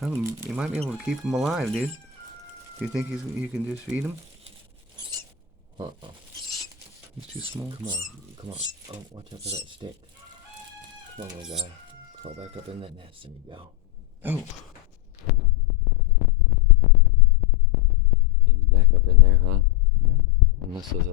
Well, you might be able to keep him alive, dude. Do you think you can just feed him? Uh-uh. He's too small. Come on, come on. Oh, watch out for that stick. Come on, little guy. Crawl back up in that nest. There you go. Oh. He's back up in there, huh? Yeah. Unless those